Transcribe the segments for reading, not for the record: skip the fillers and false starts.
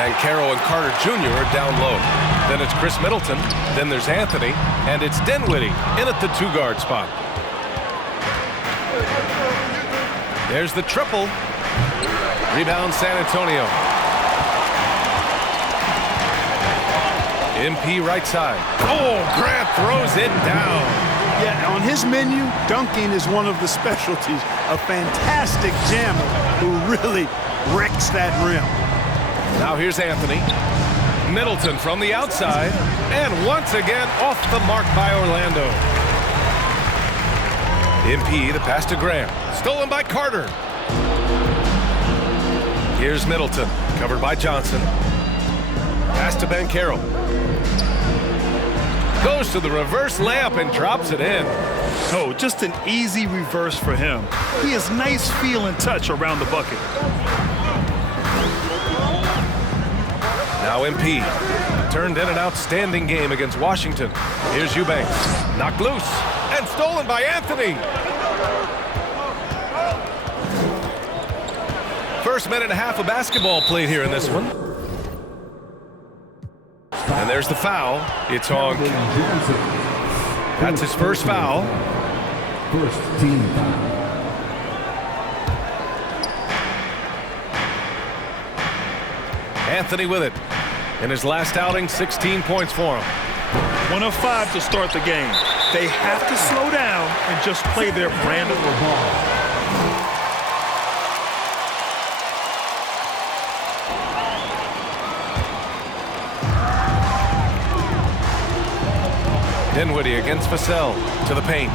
Bancaro and Carter Jr. are down low. Then it's Chris Middleton. Then there's Anthony. And it's Dinwiddie in at the 2-guard spot. There's the triple. Rebound San Antonio. MP right side. Oh, Grant throws it down. Yeah, on his menu, dunking is one of the specialties. A fantastic jammer who really wrecks that rim. Now here's Anthony. Middleton from the outside. And once again off the mark by Orlando. MP, the pass to Grant. Stolen by Carter. Here's Middleton, covered by Johnson. Pass to Bancaro. Goes to the reverse layup and drops it in. Oh, just an easy reverse for him. He has nice feel and touch around the bucket. Now MP turned in an outstanding game against Washington. Here's Eubanks, knocked loose and stolen by Anthony. First minute and a half of basketball played here in this one. And there's the foul. It's on. That's his first foul. First team foul. Anthony with it. In his last outing, 16 points for him. 1 of 5 to start the game. They have to slow down and just play their brand of ball. Dinwiddie against Vassell to the paint.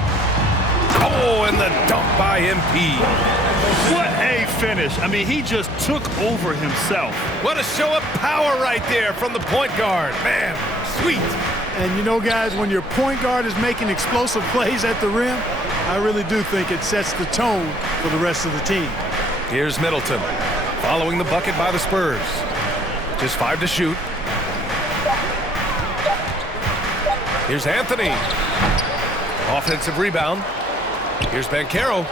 Oh, and the dunk by MP. What a finish. I mean, he just took over himself. What a show of power right there from the point guard. Man, sweet. And you know, guys, when your point guard is making explosive plays at the rim, I really do think it sets the tone for the rest of the team. Here's Middleton, following the bucket by the Spurs. Just 5 to shoot. Here's Anthony. Offensive rebound. Here's Bancaro.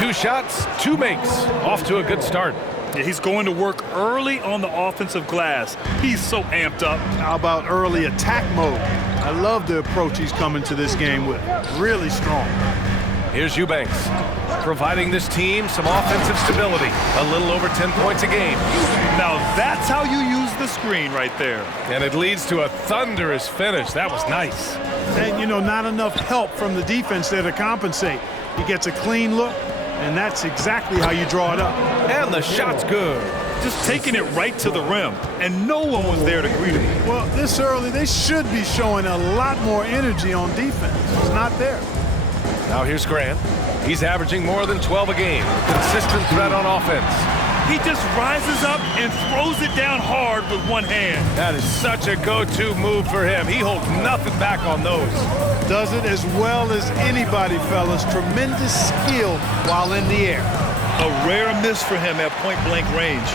2 shots, 2 makes. Off to a good start. Yeah, he's going to work early on the offensive glass. He's so amped up. How about early attack mode? I love the approach he's coming to this game with. Really strong. Here's Eubanks, providing this team some offensive stability. A little over 10 points a game. Now that's how you use the screen right there. And it leads to a thunderous finish. That was nice. And, you know, not enough help from the defense there to compensate. He gets a clean look, and that's exactly how you draw it up. And the shot's good. Just taking it right to the rim, and no one was there to greet him. Well, this early, they should be showing a lot more energy on defense. It's not there. Now here's Grant. He's averaging more than 12 a game. Consistent threat on offense. He just rises up and throws it down hard with one hand. That is such a go-to move for him. He holds nothing back on those. Does it as well as anybody, fellas. Tremendous skill while in the air. A rare miss for him at point-blank range.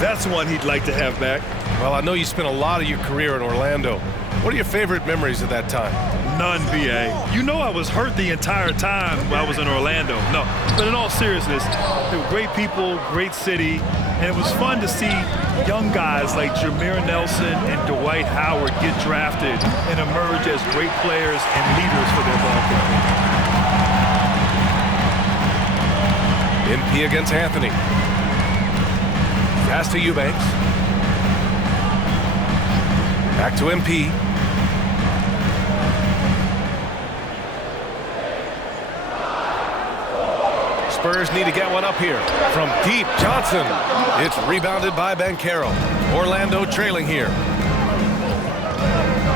That's one he'd like to have back. Well, I know you spent a lot of your career in Orlando. What are your favorite memories of that time? None, B.A. You know I was hurt the entire time when I was in Orlando. No, but in all seriousness, they were great people, great city, and it was fun to see young guys like Jameer Nelson and Dwight Howard get drafted and emerge as great players and leaders for their ball club. MP against Anthony. Pass to Eubanks. Back to MP. Spurs need to get one up here. From deep, Johnson. It's rebounded by Bancaro. Orlando trailing here.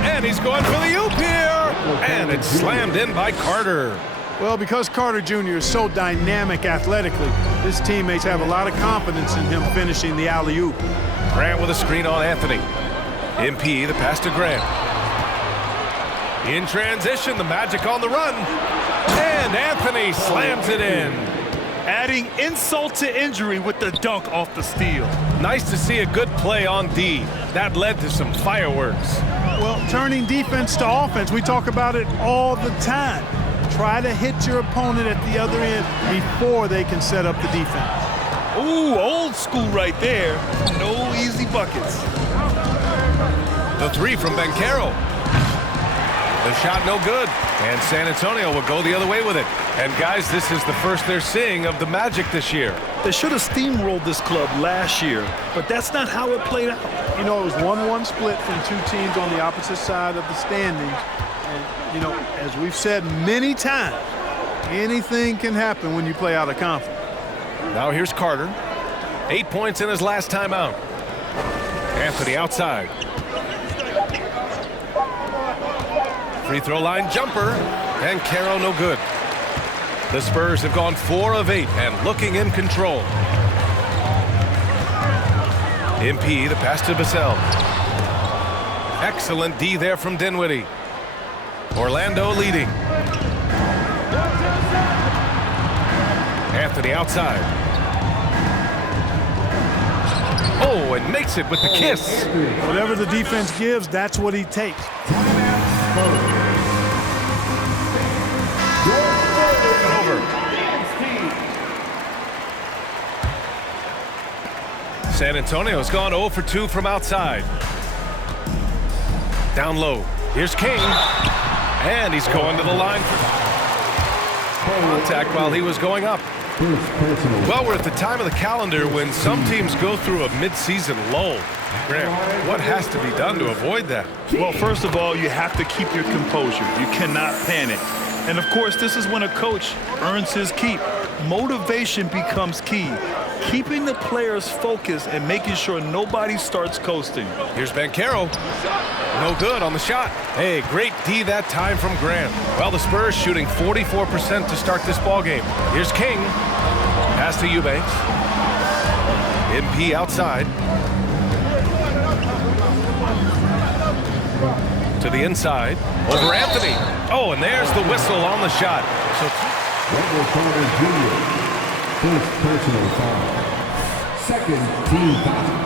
And he's going for the oop here. And it's slammed in by Carter. Well, because Carter Jr. is so dynamic athletically, his teammates have a lot of confidence in him finishing the alley-oop. Grant with a screen on Anthony. MP, the pass to Grant. In transition, the Magic on the run. And Anthony slams it in. Adding insult to injury with the dunk off the steal. Nice to see a good play on D. That led to some fireworks. Well, turning defense to offense, we talk about it all the time. Try to hit your opponent at the other end before they can set up the defense. Ooh, old school right there. No easy buckets. The three from Banchero. The shot no good. And San Antonio will go the other way with it. And guys, this is the first they're seeing of the Magic this year. They should have steamrolled this club last year, but that's not how it played out. You know, it was 1-1 split from two teams on the opposite side of the standings. And, you know, as we've said many times, anything can happen when you play out of conference. Now here's Carter. 8 points in his last time out. Anthony outside. Free throw line jumper. And Caro no good. The Spurs have gone 4 of 8 and looking in control. MP, the pass to Vassell. Excellent D there from Dinwiddie. Orlando leading. Anthony outside. Oh, and makes it with the kiss. Whatever the defense gives, that's what he takes. Over. San Antonio's gone 0 for 2 from outside. Down low. Here's King. And he's going to the line for contact while he was going up. Well, we're at the time of the calendar when some teams go through a mid-season lull. Graham, what has to be done to avoid that? Well, first of all, you have to keep your composure. You cannot panic. And, of course, this is when a coach earns his keep. Motivation becomes key. Keeping the players focused and making sure nobody starts coasting. Here's Banchero. No good on the shot. Hey, great D that time from Grant. Well, the Spurs shooting 44% to start this ball game. Here's King. Pass to Eubanks. MP outside. To the inside. Over Anthony. Oh, and there's the whistle on the shot. So First personal foul. Second team foul.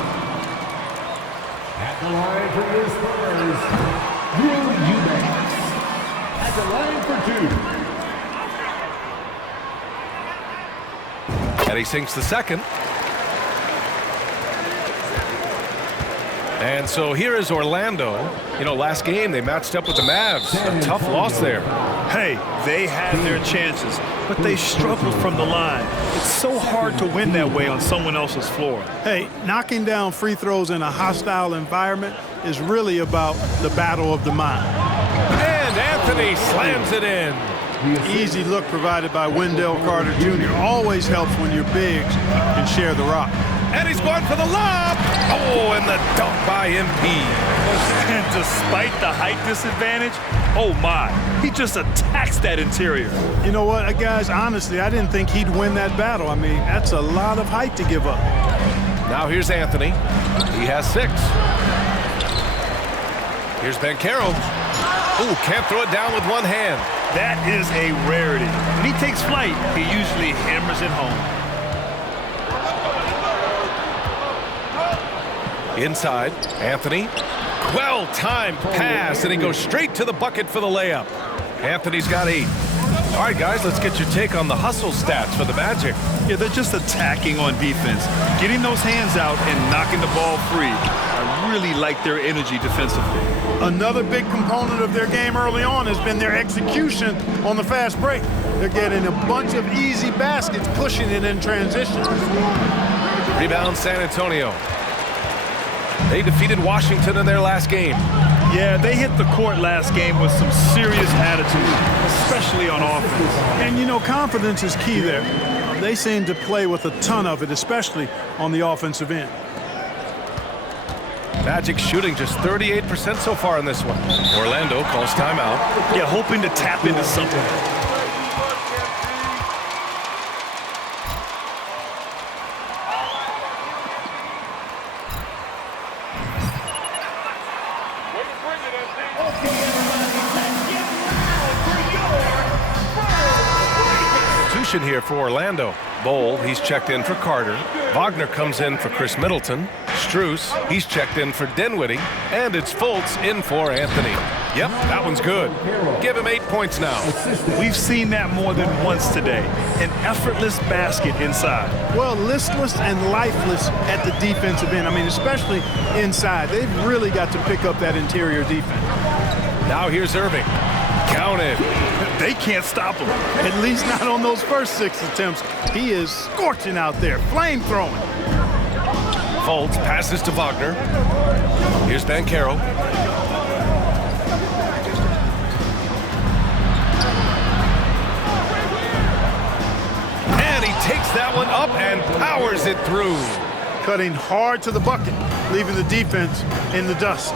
At the line for the Spurs, Eubanks. At the line for 2. And he sinks the second. And so here is Orlando. You know, last game they matched up with the Mavs. A tough loss there. Hey, they had their chances, but they struggled from the line. It's so hard to win that way on someone else's floor. Hey, knocking down free throws in a hostile environment is really about the battle of the mind. And Anthony slams it in. Easy look provided by Wendell Carter Jr. always helps when your bigs can share the rock. And he's going for the lob. Oh, and the dunk by MP. And despite the height disadvantage, oh my, he just attacks that interior. You know what, guys, honestly, I didn't think he'd win that battle. I mean, that's a lot of height to give up. Now here's Anthony. He has 6. Here's Banchero. Ooh, can't throw it down with one hand. That is a rarity. When he takes flight, he usually hammers it home. Inside, Anthony. Well-timed pass, and he goes straight to the bucket for the layup. Anthony's got 8. All right, guys, let's get your take on the hustle stats for the Magic. Yeah, they're just attacking on defense, getting those hands out and knocking the ball free. I really like their energy defensively. Another big component of their game early on has been their execution on the fast break. They're getting a bunch of easy baskets, pushing it in transition. Rebound San Antonio. They defeated Washington in their last game. Yeah, they hit the court last game with some serious attitude, especially on offense. And, you know, confidence is key there. They seem to play with a ton of it, especially on the offensive end. Magic shooting just 38% so far in this one. Orlando calls timeout. Yeah, hoping to tap into something. Here for Orlando. Bowl, he's checked in for Carter. Wagner comes in for Chris Middleton. Struce, he's checked in for Dinwiddie, and it's Fultz in for Anthony. Yep, that one's good. Give him 8 points now. We've seen that more than once today. An effortless basket inside. Well, listless and lifeless at the defensive end. I mean, especially inside. They've really got to pick up that interior defense. Now here's Irving. Counted. They can't stop him. At least not on those first 6 attempts. He is scorching out there, flame throwing. Fultz passes to Wagner. Here's Banchero. And he takes that one up and powers it through. Cutting hard to the bucket, leaving the defense in the dust.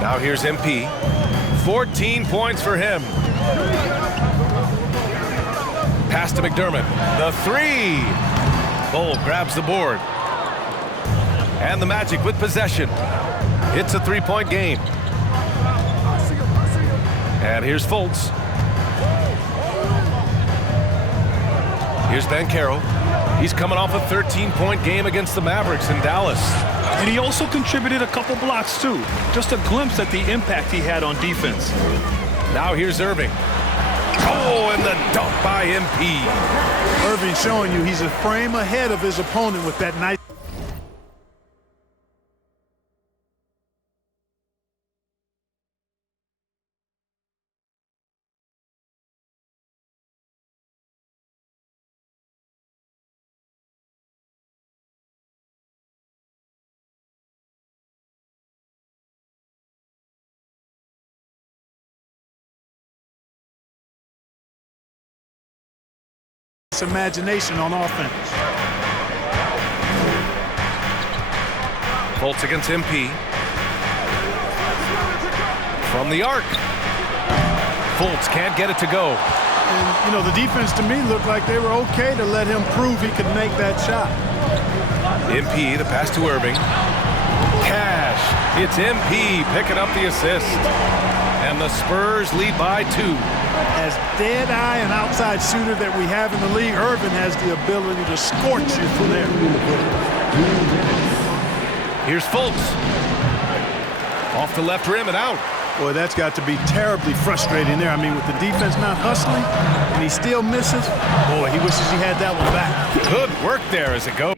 Now here's MP. 14 points for him. Pass to McDermott. The 3. Bull grabs the board. And the Magic with possession. It's a 3-point game. And here's Fultz. Here's Banchero. He's coming off a 13-point game against the Mavericks in Dallas. And he also contributed a couple blocks, too. Just a glimpse at the impact he had on defense. Now here's Irving. Oh, and the dunk by MP. Irving showing you he's a frame ahead of his opponent with that nice. Imagination on offense. Fultz against MP. From the arc. Fultz can't get it to go. And, you know, the defense to me looked like they were okay to let him prove he could make that shot. MP, the pass to Irving. Cash. It's MP picking up the assist. And the Spurs lead by 2. As dead-eye and outside shooter that we have in the league, Irvin has the ability to scorch you from there. Here's Fultz. Off the left rim and out. Boy, that's got to be terribly frustrating there. I mean, with the defense not hustling and he still misses, boy, he wishes he had that one back. Good work there as it goes.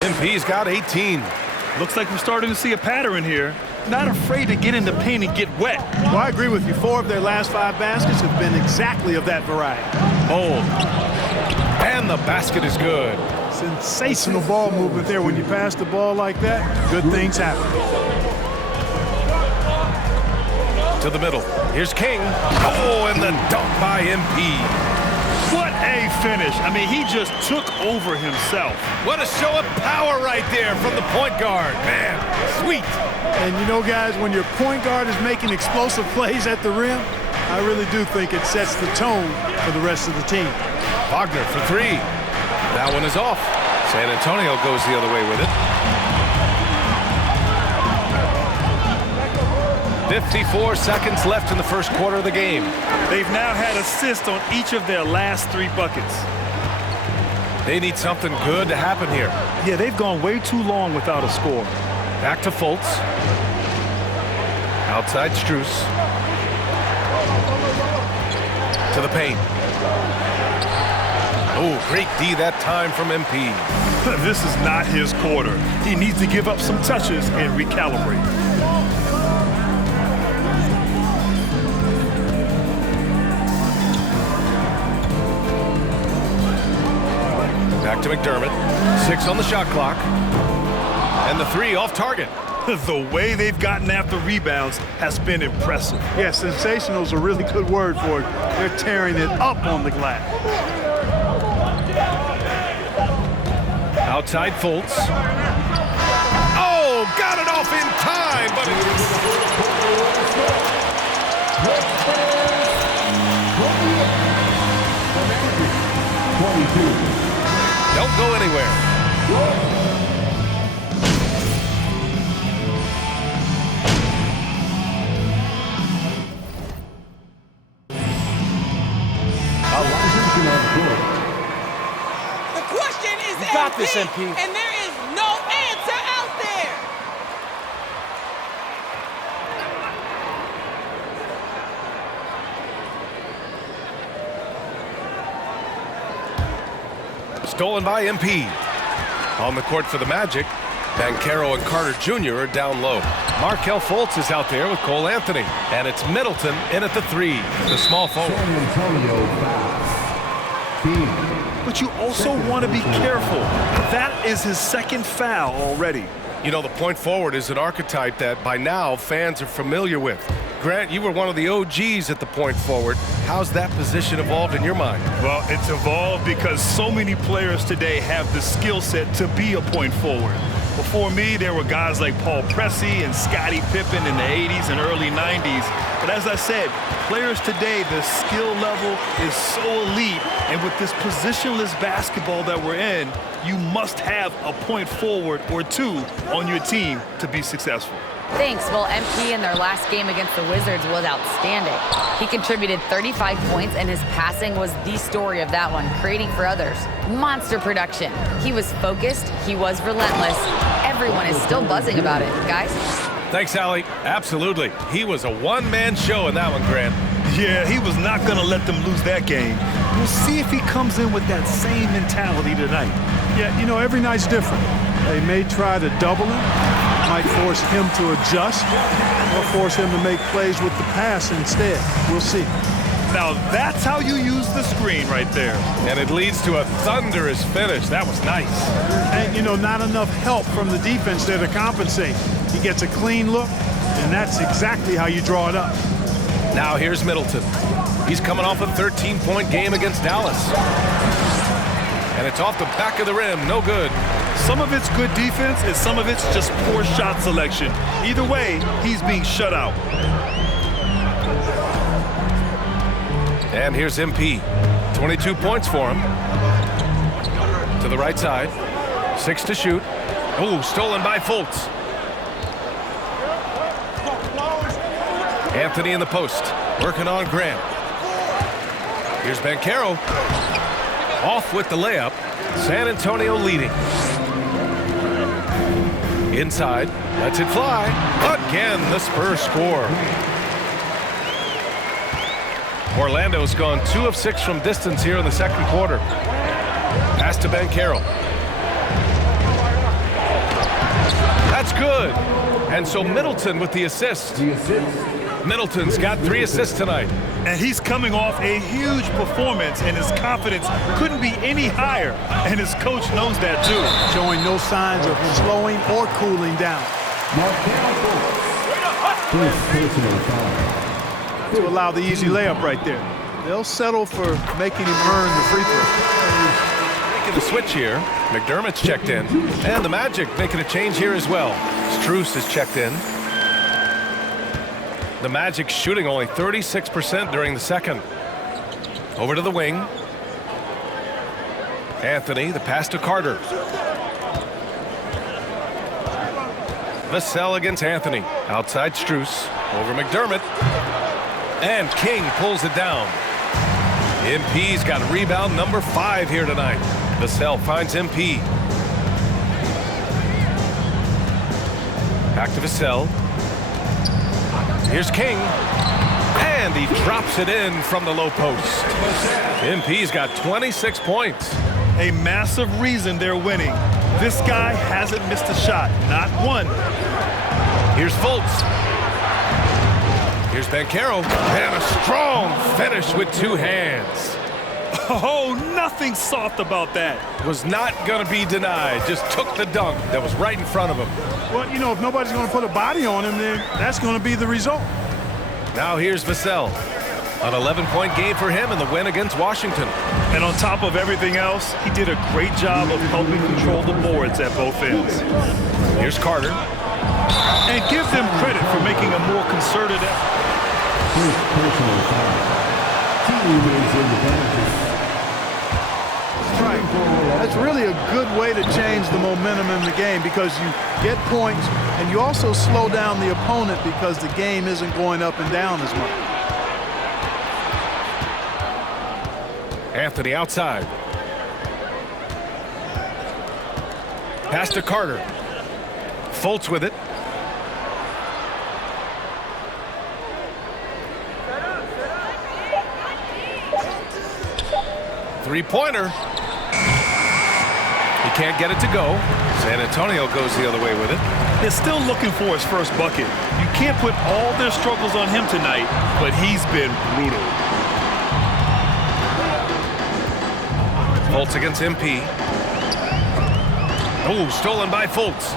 MP's got 18. Looks like we're starting to see a pattern here. Not afraid to get in the paint and get wet. Well, I agree with you. 4 of their last 5 baskets have been exactly of that variety. Bold. And the basket is good. Sensational ball movement there. When you pass the ball like that, good things happen. To the middle. Here's King. Oh, and the dunk by MP. What a finish. I mean, he just took over himself. What a show of power right there from the point guard. Man, sweet. And you know, guys, when your point guard is making explosive plays at the rim, I really do think it sets the tone for the rest of the team. Wagner for 3. That one is off. San Antonio goes the other way with it. 54 seconds left in the first quarter of the game. They've now had assists on each of their last 3 buckets. They need something good to happen here. Yeah, they've gone way too long without a score. Back to Fultz. Outside Struce. To the paint. Oh, great D that time from MP. This is not his quarter. He needs to give up some touches and recalibrate. Back to McDermott. 6 on the shot clock. And the 3 off target. The way they've gotten after rebounds has been impressive. Yeah, sensational is a really good word for it. They're tearing it up on the glass. Outside Fultz. Oh, got it off in time, but don't go anywhere. The question is You got this, MP. and there is no answer out there. Stolen by MP. On the court for the Magic, Banchero and Carter Jr. are down low. Markelle Fultz is out there with Cole Anthony. And it's Middleton in at the 3, the small forward. But you also want to be careful. That is his second foul already. You know, the point forward is an archetype that by now fans are familiar with. Grant, you were one of the OGs at the point forward. How's that position evolved in your mind? Well, it's evolved because so many players today have the skill set to be a point forward. Before me, there were guys like Paul Pressey and Scottie Pippen in the 80s and early 90s. But as I said, players today, the skill level is so elite. And with this positionless basketball that we're in, you must have a point forward or two on your team to be successful. Thanks. Well, MP in their last game against the Wizards was outstanding. He contributed 35 points, and his passing was the story of that one, creating for others. Monster production. He was focused. He was relentless. Everyone is still buzzing about it. Guys? Thanks, Allie. Absolutely. He was a one-man show in that one, Grant. Yeah, he was not going to let them lose that game. We'll see if he comes in with that same mentality tonight. Yeah, you know, every night's different. They may try to double him, might force him to adjust, or force him to make plays with the pass instead. We'll see. Now, that's how you use the screen right there. And it leads to a thunderous finish. That was nice. And, you know, not enough help from the defense there to compensate. He gets a clean look, and that's exactly how you draw it up. Now here's Middleton. He's coming off a 13-point game against Dallas. And it's off the back of the rim. No good. Some of it's good defense, and some of it's just poor shot selection. Either way, he's being shut out. And here's MP. 22 points for him. To the right side. 6 to shoot. Oh, stolen by Fultz. Anthony in the post. Working on Grant. Here's Banchero. Off with the layup. San Antonio leading. Inside. Lets it fly. Again, the Spurs score. Orlando's gone 2 of 6 from distance here in the second quarter. Pass to Banchero. That's good. And so Middleton with the assist. Middleton's got 3 assists tonight. And he's coming off a huge performance, and his confidence couldn't be any higher. And his coach knows that, too. Showing no signs of slowing or cooling down. To allow the easy layup right there. They'll settle for making him earn the free throw. Making the switch here. McDermott's checked in. And the Magic making a change here as well. Strus is checked in. The Magic shooting only 36% during the second. Over to the wing. Anthony, the pass to Carter. Vassell against Anthony. Outside Strus. Over McDermott. And King pulls it down. MP's got rebound number 5 here tonight. Vassell finds MP. Back to Vassell. Here's King. And he drops it in from the low post. MP's got 26 points. A massive reason they're winning. This guy hasn't missed a shot, not one. Here's Fultz. Here's Banchero. And a strong finish with 2 hands. Oh, nothing soft about that. Was not going to be denied. Just took the dunk that was right in front of him. Well, you know, if nobody's going to put a body on him, then that's going to be the result. Now here's Vassell. An 11-point game for him in the win against Washington. And on top of everything else, he did a great job of helping control the boards at both ends. Here's Carter. And give them credit for making a more concerted effort. First personal foul. Team is in the penalty. Right. That's really a good way to change the momentum in the game because you get points and you also slow down the opponent because the game isn't going up and down as much. Anthony outside. Pass to Carter. Fultz with it. Three-pointer. He can't get it to go. San Antonio goes the other way with it. They're still looking for his first bucket. You can't put all their struggles on him tonight, but he's been brutal. Fultz against MP. Oh, stolen by Fultz.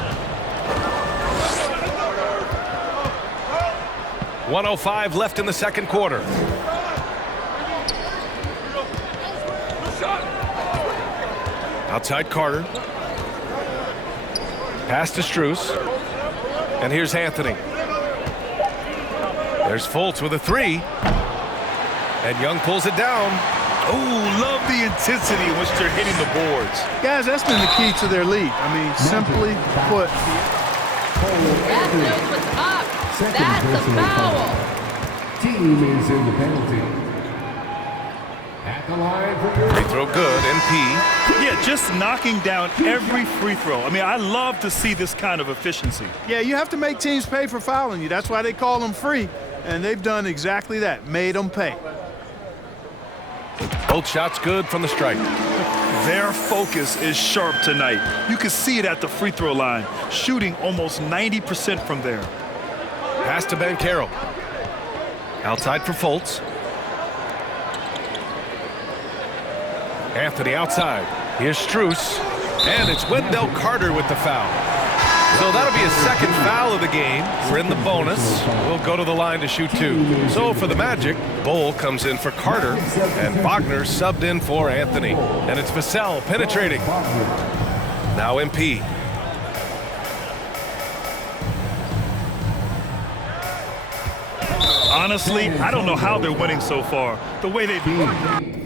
1:05 left in the second quarter. Outside Carter. Pass to Strus. And here's Anthony. There's Fultz with a three. And Young pulls it down. Oh, love the intensity in which they're hitting the boards. Guys, that's been the key to their lead. I mean, simply put. That knows what's up. That's a foul. Team is in the penalty. At the line for your Free throw good, MP. Yeah, just knocking down every free throw. I mean, I love to see this kind of efficiency. Yeah, you have to make teams pay for fouling you. That's why they call them free. And they've done exactly that, made them pay. Both shots good from the stripe. Their focus is sharp tonight. You can see it at the free throw line, shooting almost 90% from there. Pass to Banchero. Outside for Fultz. Anthony outside. Here's Strus. And it's Wendell Carter with the foul. So that'll be his second foul of the game. We're in the bonus. We'll go to the line to shoot two. So for the Magic, Bull comes in for Carter, and Wagner subbed in for Anthony. And it's Vassell penetrating. Now MP. Honestly, I don't know how they're winning so far. The way they do.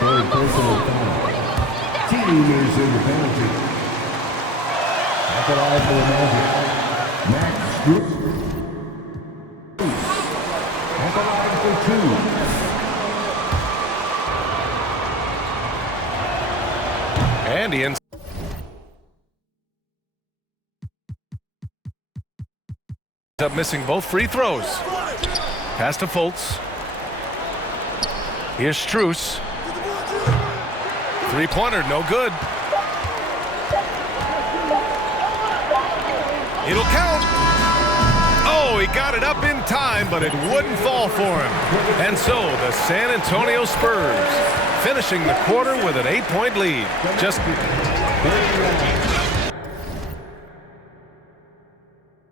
third personal foul. Team is in the penalty. At the line for the Magic. Max Strus. At the line for two. And he ends up missing both free throws. Pass to Fultz. Here's Strus. Three-pointer, no good. It'll count. Oh, he got it up in time, but it wouldn't fall for him. And so the San Antonio Spurs finishing the quarter with an 8-point lead. Just